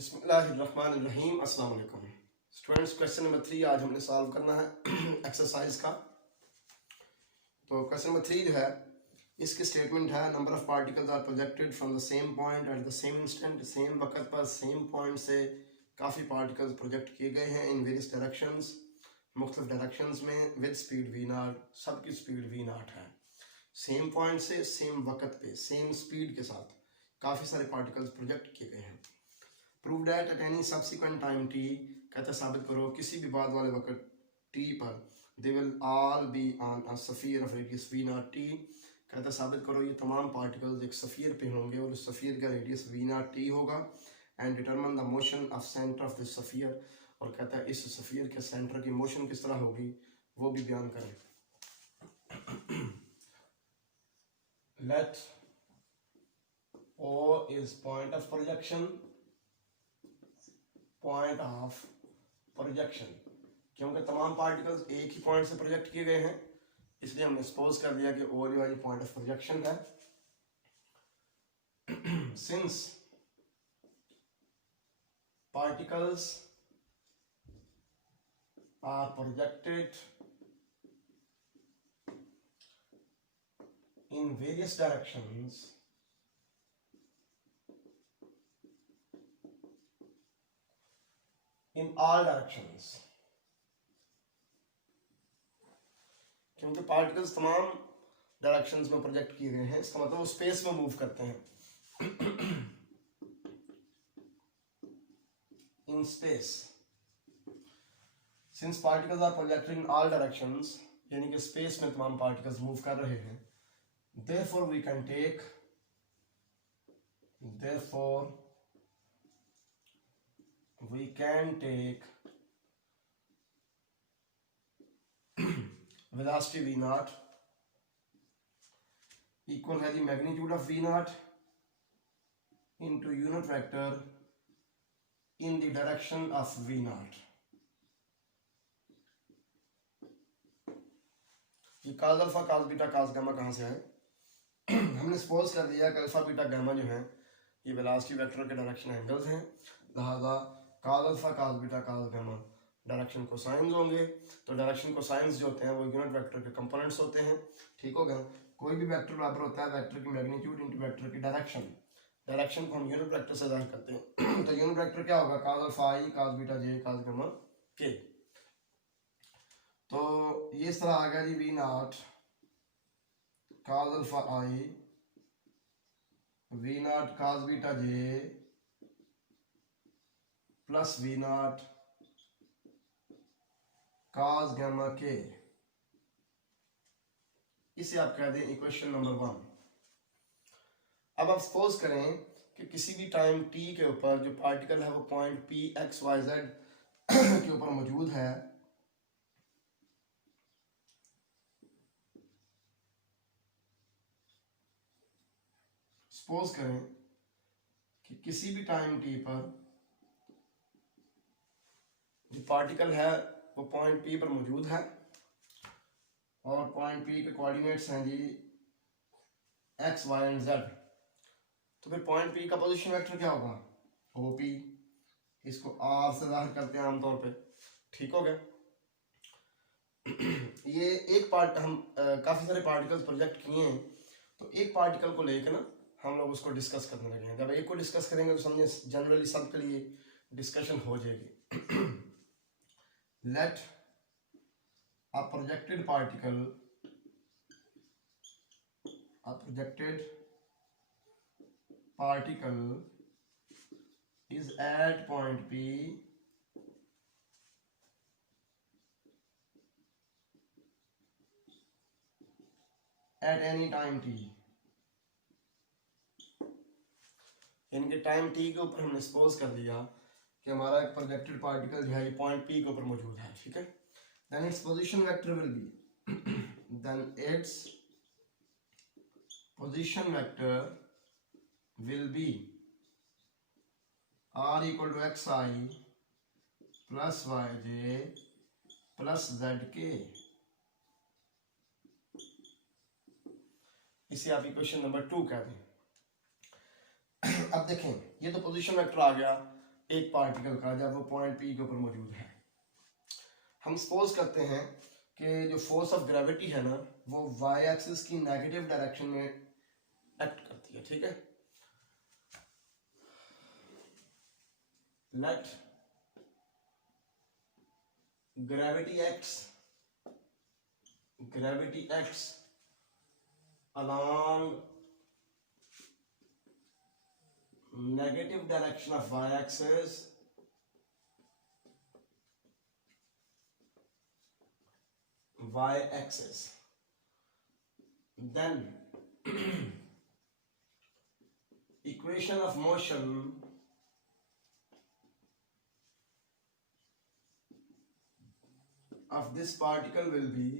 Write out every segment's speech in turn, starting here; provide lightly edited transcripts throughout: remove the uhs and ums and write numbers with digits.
बिस्मिल्लाहिर्रहमानिर्रहीम। अस्सलाम वालेकुम स्टूडेंट्स। क्वेश्चन नंबर 3 आज हमने सॉल्व करना है एक्सरसाइज का। तो क्वेश्चन नंबर 3 जो है इसकी स्टेटमेंट है number of particles are projected from the same point at the same instant. Same वक्त पर सेम पॉइंट से काफ़ी पार्टिकल्स प्रोजेक्ट किए गए हैं इन वेरियस डायरेक्शंस, मुख्तलिफ डायरेक्शंस में विद स्पीड v0। सबकी स्पीड v0 है। सेम पॉइंट से सेम वक्त पे सेम स्पीड के साथ काफ़ी सारे पार्टिकल्स प्रोजेक्ट किए गए हैं। Prove that at any subsequent time T, कहता साबित करो किसी भी बाद वाले वक्त टी पर they will all be on a sphere of radius v0 T. कहता साबित करो ये तमाम पार्टिकल्स एक स्फीयर पे होंगे और उस स्फीयर का रेडियस v0 टी होगा। And determine the motion of centre of this sphere, और कहता है इस स्फीयर के सेंटर की मोशन किस तरह होगी वो भी बयान करें। Let O is point of projection, point of projection, क्योंकि तमाम पार्टिकल्स एक ही पॉइंट से प्रोजेक्ट किए गए हैं इसलिए हमने सपोज कर दिया कि ओ जो है पॉइंट ऑफ प्रोजेक्शन है। Since particles are projected in various directions, in all directions, क्योंकि पार्टिकल्स तमाम डायरेक्शंस में प्रोजेक्ट किए गए हैं इसका मतलब वो स्पेस में मूव करते हैं in space. Since particles are projected in all directions, यानी कि स्पेस में तमाम पार्टिकल्स मूव कर रहे हैं, therefore we can take velocity v0 equal है the magnitude of v0 into unit vector in the direction of v0। ये cos alpha cos beta cos gamma कहाँ से आए? हमने सपोज कर दिया कि अल्फा बीटा गामा जो है ये वेलोसिटी वेक्टर के डायरेक्शन एंगल्स हैं, लिहाजा cos alpha cos beta cos gamma direction cosines होंगे। तो डायरेक्शन कोसाइंस जो होते हैं वो यूनिट वेक्टर के कंपोनेंट्स होते हैं। ठीक हो गया। कोई भी वेक्टर बराबर होता है वेक्टर की मैग्नीट्यूड इनटू वेक्टर की डायरेक्शन। डायरेक्शन को हम यूनिट वेक्टर से जाहिर करते हैं तो यूनिट वेक्टर क्या होगा? cos alpha i cos beta j cos gamma k। तो ये इस तरह आ गया जी v0 cos alpha i v0 cos beta j plus v0 cos gamma k। इसे आप कह दें इक्वेशन नंबर 1। अब आप सपोज करें कि किसी भी टाइम t के ऊपर जो पार्टिकल है वो point p x y z के ऊपर मौजूद है। सपोज करें कि किसी भी टाइम t पर जो पार्टिकल है वो पॉइंट P पर मौजूद है और पॉइंट P के कोऑर्डिनेट्स हैं जी x, y एंड z। तो फिर पॉइंट P का पोजीशन वेक्टर क्या होगा? OP। इसको R से जाहिर करते हैं आमतौर पे। ठीक हो गया। ये एक पार्ट हम काफ़ी सारे पार्टिकल्स प्रोजेक्ट किए हैं तो एक पार्टिकल को लेकर ना हम लोग उसको डिस्कस करने लगे हैं। जब एक को डिस्कस करेंगे तो समझे जनरली सबके लिए डिस्कशन हो जाएगी। Let a projected particle is at point P at any time t। इनके टाइम t के ऊपर हमने सपोज कर दिया कि हमारा एक प्रोजेक्टेड पार्टिकल जो है ये पॉइंट P के ऊपर मौजूद है। ठीक है। then its position vector will be r equal to xi plus yj plus zk। इसे आप इक्वेशन नंबर 2 कहते हैं। अब देखें ये तो पोजीशन वेक्टर आ गया, एक पार्टिकल का जब वो पॉइंट पी के ऊपर मौजूद है। हम सपोज करते हैं कि जो फोर्स ऑफ ग्रेविटी है ना वो वाई एक्सिस की नेगेटिव डायरेक्शन में एक्ट करती है, ठीक है। Let gravity acts along negative direction of y-axis then equation of motion of this particle will be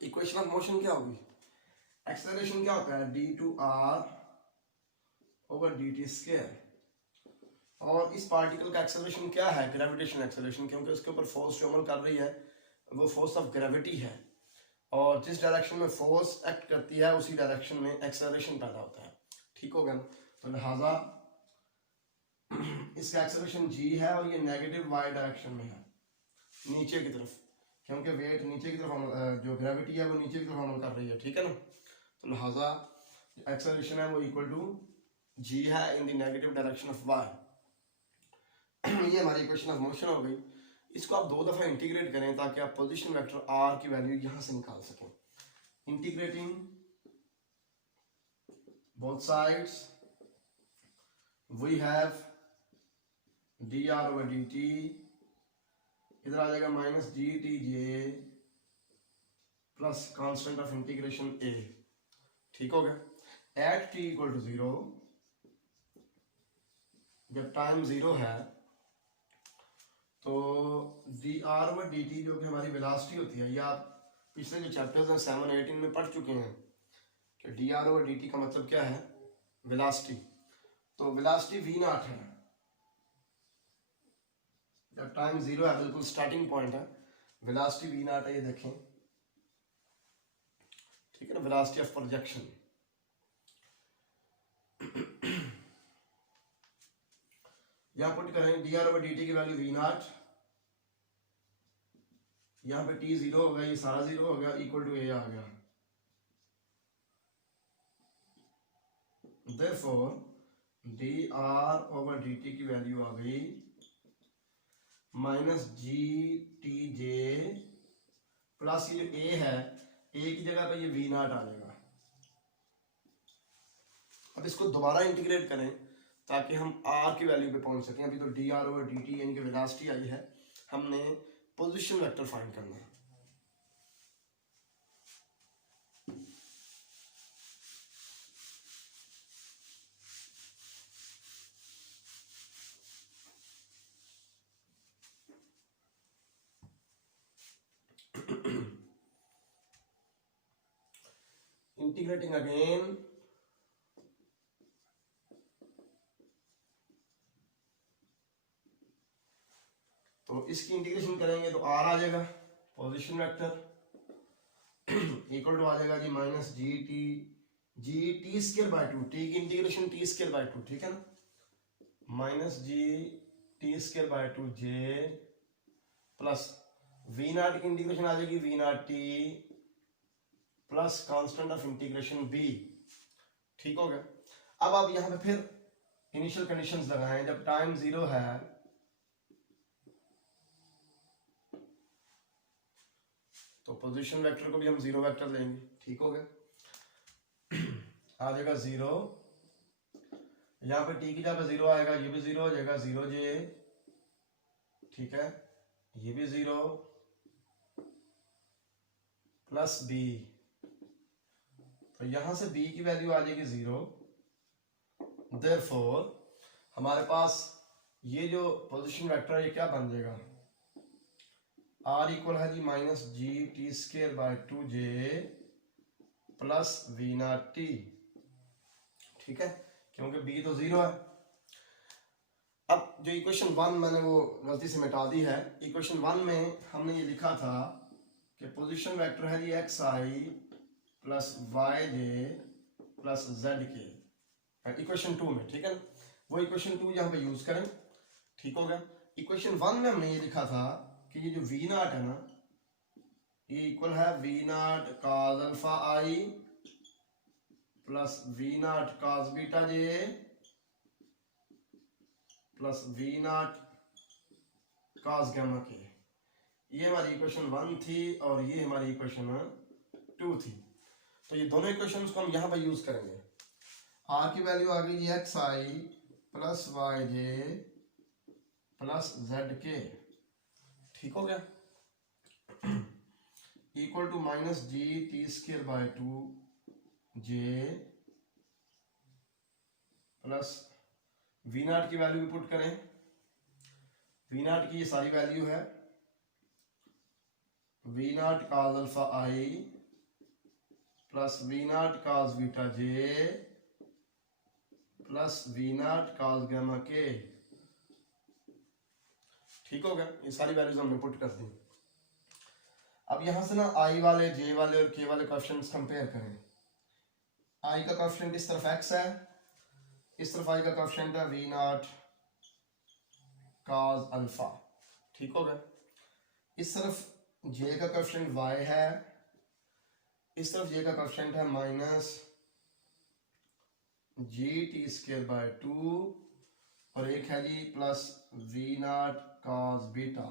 equation of motion क्या होगी, एक्सेलरेशन क्या होता है d2r ओवर dt स्क्वायर, और इस पार्टिकल का एक्सेलरेशन क्या है, ग्रेविटेशनल एक्सेलरेशन, क्योंकि उसके ऊपर फोर्स जो अमल कर रही है वो फोर्स ऑफ ग्रेविटी है, और जिस डायरेक्शन में फोर्स एक्ट करती है उसी डायरेक्शन में एक्सेलरेशन पैदा होता है, ठीक हो गया। तो लिहाजा इसका एक्सेलरेशन g है और ये नेगेटिव y डायरेक्शन में है, नीचे की तरफ, क्योंकि वेट नीचे की तरफ जो ग्रेविटी है वो नीचे की तरफ अमल कर रही है, ठीक है ना। तो लिहाजा एक्सेलरेशन है वो इक्वल टू g है in the negative direction of y। ये हमारी इक्वेशन ऑफ मोशन हो गई। इसको आप 2 दफा इंटीग्रेट करें ताकि आप पोजीशन वेक्टर r की वैल्यू यहां से निकाल सकें। Integrating both sides we have dr over dt, इधर आ जाएगा minus D T J plus constant of integration a, ठीक हो गया। एट t इक्वल टू 0, जब टाइम 0 है तो D R over D T जो कि हमारी वेलोसिटी होती है, या आप पिछले जो चैप्टर्स हैं 7-18 में पढ़ चुके हैं कि D R over D T का मतलब क्या है, वेलोसिटी। तो वेलोसिटी v नॉट है, जब टाइम 0 है, बिल्कुल स्टार्टिंग पॉइंट है, वेलोसिटी v नॉट है, ये देखें, ठीक है ना, वेलोसिटी ऑफ प्रोजेक्शन। यहां पुट करें D R over D T की वैल्यू v नॉट, यहां पे t 0 हो गया, ये सारा 0 हो गया, इक्वल टू a आ गया। Therefore D R over D T की वैल्यू आ गई minus G T J plus ये जो a है, a की जगह पे ये v नॉट आ जाएगा। अब इसको दोबारा इंटीग्रेट करें ताकि हम r की वैल्यू पे पहुंच सकें। अभी तो D R over D T यानी कि वेलोसिटी आई है, हमने पोजीशन वेक्टर फाइंड करना है। इंटीग्रेटिंग अगेन, तो इसकी इंटीग्रेशन करेंगे तो r आ जाएगा पोजीशन वेक्टर इक्वल टू आ जाएगा G minus G T square by 2, T की इंटीग्रेशन टी स्क्वायर बाय 2, ठीक है ना, minus G T square by 2 J plus V naught की इंटीग्रेशन आ जाएगी V naught T plus constant of integration B, ठीक हो गया। अब आप यहां पे फिर इनिशियल कंडीशंस लगाएं, जब टाइम 0 है तो पोजीशन वेक्टर को भी हम 0 वेक्टर लेंगे, ठीक हो गया। आ जाएगा 0, यहाँ पे t की जगह 0 आएगा, ये भी 0 हो जाएगा, 0 जे, ठीक है, ये भी 0 प्लस b, तो यहां से b की वैल्यू आ जाएगी 0। देयरफॉर हमारे पास ये जो पोजीशन वेक्टर है ये क्या बन जाएगा, r इक्वल है G minus G T square by 2 J plus V naught T, ठीक है, क्योंकि b तो 0 है। अब जो इक्वेशन 1 मैंने वो गलती से मिटा दी है, इक्वेशन 1 में हमने ये लिखा था कि पोजीशन वेक्टर है जी x I plus Y J plus Z के इक्वेशन 2 में, ठीक है ना। वो इक्वेशन 2 यहाँ पे यूज करें, ठीक हो गया। इक्वेशन 1 में हमने ये लिखा था कि ये जो वी नॉट है ना, ये इक्वल है V not cos alpha I plus V not cos beta J plus V not cos gamma K. ये हमारी इक्वेशन 1 थी और ये हमारी इक्वेशन 2 थी। तो ये दोनों इक्वेशंस को हम यहाँ पर यूज करेंगे। आर की वैल्यू आ गई X I plus Y J plus Z K, ठीक हो गया, equal to minus G T square by 2 J plus V naught की वैल्यू भी पुट करें। वी नॉट की ये सारी वैल्यू है V not cos alpha I plus V not cos beta J plus V not cos gamma K, ठीक हो गया। ये सारी वैल्यूज हमने पुट कर दी। अब यहां से ना आई वाले, जे वाले और के वाले कोएफिशिएंट्स कंपेयर करें। आई का कोएफिशिएंट इस तरफ एक्स है, इस तरफ आई का कोएफिशिएंट है वी नॉट कॉस अल्फा, ठीक हो गया। इस तरफ जे का कोएफिशिएंट वाई है, इस तरफ जे का कोएफिशिएंट है minus G T square by 2 और एक है G plus V not cos beta,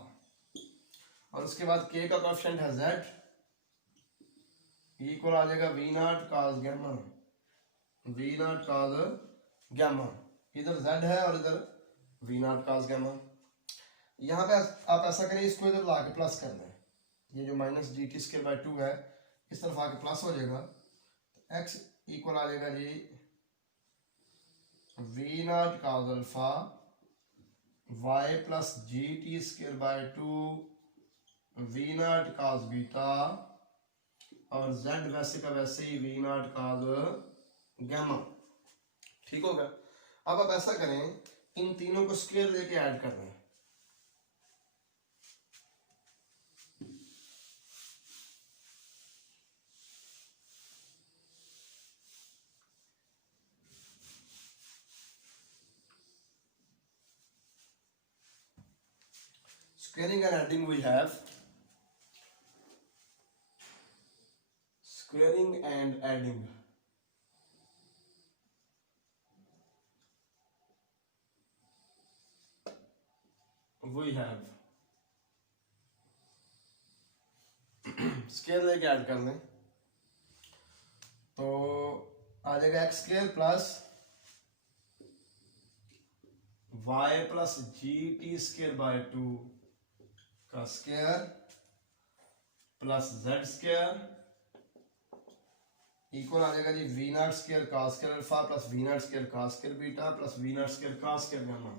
और उसके बाद के का कोएफिशिएंट है जेड, इक्वल आ जाएगा V not cos gamma, V not cos gamma, इधर जेड है और इधर वी नॉट कॉस गामा। यहाँ पे आप ऐसा करें, इसको इधर ला के प्लस कर दें, ये जो minus G T square by 2 है इस तरफ आके प्लस हो जाएगा, तो एक्स इक्वल आ जाएगा G V not cos alpha Y plus G T square by 2 V not cos beta और जेड वैसे का वैसे ही वी नॉट कॉस गामा, ठीक होगा। अब आप ऐसा करें, इन तीनों को स्क्वायर लेके ऐड कर दें। Squaring and adding we have squaring and adding. We have square लेके ऐड कर लें तो आ जाएगा X square plus Y plus G T square by 2 का square plus Z square equal आ जाएगा G V not square cos square alpha plus V not square cos square beta plus V not square cos square gamma.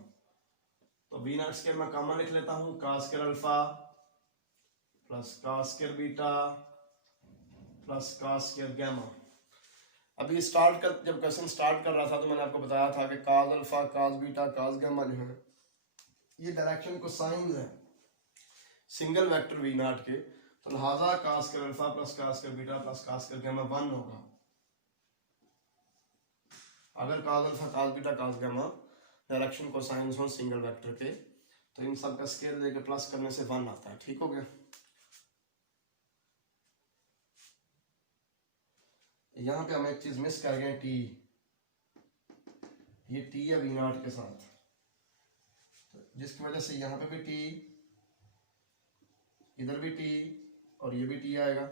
तो V not square मैं common लिख लेता हूं, cos square alpha plus cos square beta plus cos square gamma. अभी जब question start कर रहा था तो मैंने आपको बताया था कि cos alpha cos beta cos gamma जो है ये डायरेक्शन को साइन है सिंगल वेक्टर वी नॉट के, तो लिहाजा cos square alpha plus cos square beta plus cos square gamma 1 होगा। अगर cos alpha cos beta cos gamma direction को साइन हो सिंगल वेक्टर के, तो इन सब का स्केल लेके प्लस करने से 1 आता है, ठीक हो गया। यहां पे हम एक चीज मिस कर गए, टी, ये टी है वी नॉट के साथ, तो जिसकी वजह से यहां पे भी टी, इधर भी टी और ये भी टी आएगा,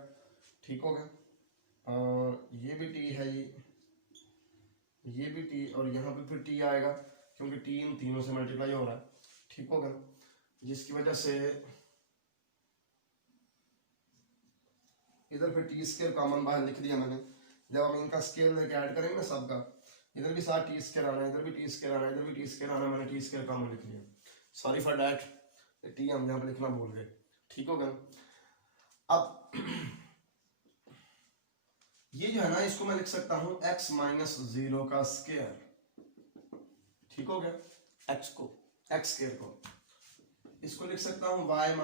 ठीक हो गया। और ये भी टी है, ये भी टी और यहाँ पे फिर टी आएगा क्योंकि टी इन तीनों से मल्टीप्लाई हो रहा है, ठीक होगा। जिसकी वजह से इधर फिर टी स्क्वायर कॉमन बाहर लिख दिया मैंने। जब हम इनका स्केल लेके ऐड करेंगे ना सबका, इधर भी साथ टी स्क्वायर आना, इधर भी टी स्क्वायर आना, इधर भी टी स्क्वायर आना, मैंने टी स्क्वायर कॉमन लिख लिया। सॉरी फॉर दैट, टी हम यहाँ पे लिखना भूल गए, ठीक होगा। अब ये जो है ना, इसको मैं लिख सकता हूं x माइनस 0 का स्क्वायर, ठीक हो गया। x को, x स्क्वायर को इसको लिख सकता हूं y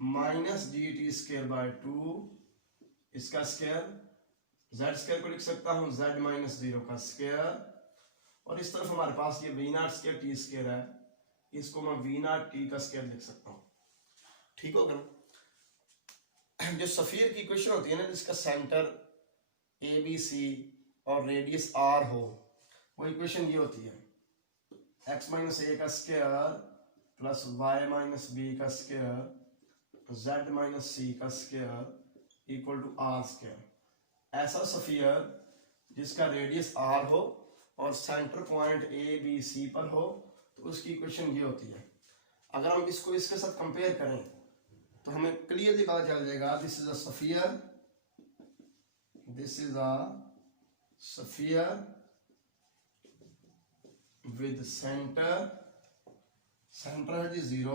minus G T square by 2 इसका स्क्वायर जेड स्क्वायर को लिख सकता हूँ जेड माइनस 0 का स्क्वायर, और इस तरफ हमारे पास ये V not square T square है, इसको मैं वी नॉट टी का स्क्वायर लिख सकता हूँ। ठीक होगा ना। जो सफीयर की इक्वेशन होती है ना, जिसका सेंटर ए बी सी और रेडियस आर हो, वो इक्वेशन ये होती है एक्स माइनस ए का square plus Y minus B का स्क्वायर जेड माइनस सी का square equal to R square. ऐसा सफियर जिसका रेडियस आर हो और centre point A B C पर हो, तो उसकी इक्वेशन ये होती है। अगर हम इसको इसके साथ कंपेयर करें तो हमें क्लियरली पता चल जाएगा this is a sphere, this is a sphere with centre, centre है जी 0,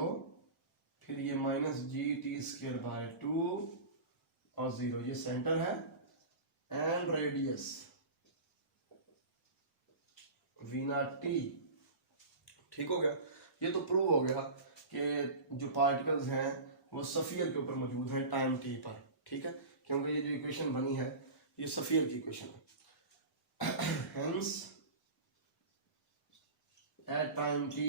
फिर ये minus G T square by 2 और 0, ये सेंटर है, and radius V naught T. ठीक हो गया। ये तो प्रूव हो गया कि जो पार्टिकल्स हैं वो सफियर के ऊपर मौजूद हैं टाइम टी पर। ठीक है, क्योंकि ये जो इक्वेशन बनी है ये सफियर की इक्वेशन है। Hence at time t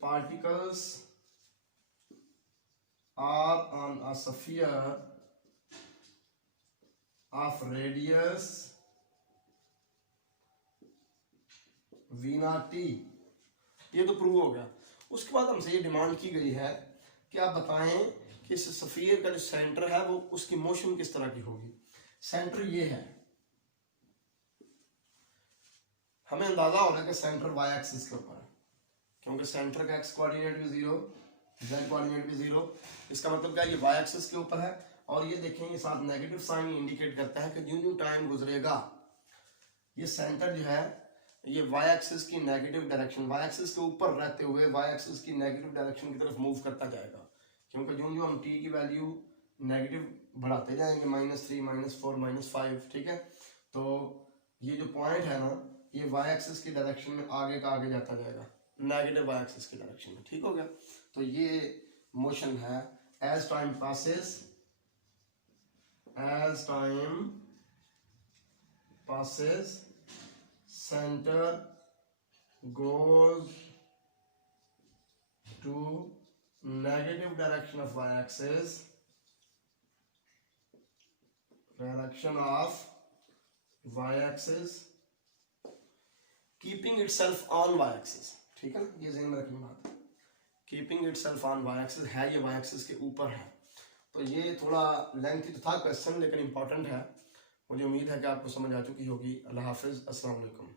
particles are on a sphere of radius v naught t। ये तो प्रूव हो गया। उसके बाद हमसे ये डिमांड की गई है कि आप बताएं कि इस स्फीयर का जो सेंटर है वो उसकी मोशन किस तरह की होगी। सेंटर ये है, हमें अंदाजा हो रहा है कि सेंटर वाई एक्सिस के ऊपर है, क्योंकि सेंटर का एक्स कोऑर्डिनेट भी 0, जेड कोऑर्डिनेट भी 0। इसका मतलब क्या है, ये वाई एक्सिस के ऊपर है। और ये देखें, ये साथ नेगेटिव साइन इंडिकेट करता है कि यूं टाइम गुजरेगा ये सेंटर जो है ये वाई एक्सिस की नेगेटिव डायरेक्शन, वाई एक्सिस के ऊपर रहते हुए वाई एक्सिस की नेगेटिव डायरेक्शन की तरफ मूव करता जाएगा। क्योंकि यूं हम टी की वैल्यू नेगेटिव बढ़ाते जाएंगे, -3 -4 -5। ठीक है, तो ये जो पॉइंट है ना, ये वाई एक्सिस की डायरेक्शन में आगे का आगे जाता जाएगा, नेगेटिव वाई एक्सिस की डायरेक्शन में। ठीक हो गया। तो ये मोशन है as time passes, as time passes centre goes to negative direction of Y axis, direction of Y axis keeping itself on Y axis. ठीक है ना, ये ज़हन में रखनी बात। Keeping itself on Y axis है, ये वाई एक्सिस के ऊपर है। तो ये थोड़ा लेंथी तो था क्वेश्चन, लेकिन इंपॉर्टेंट है। मुझे उम्मीद है कि आपको समझ आ चुकी होगी। अल्लाह हाफिज़, अस्सलाम वालेकुम।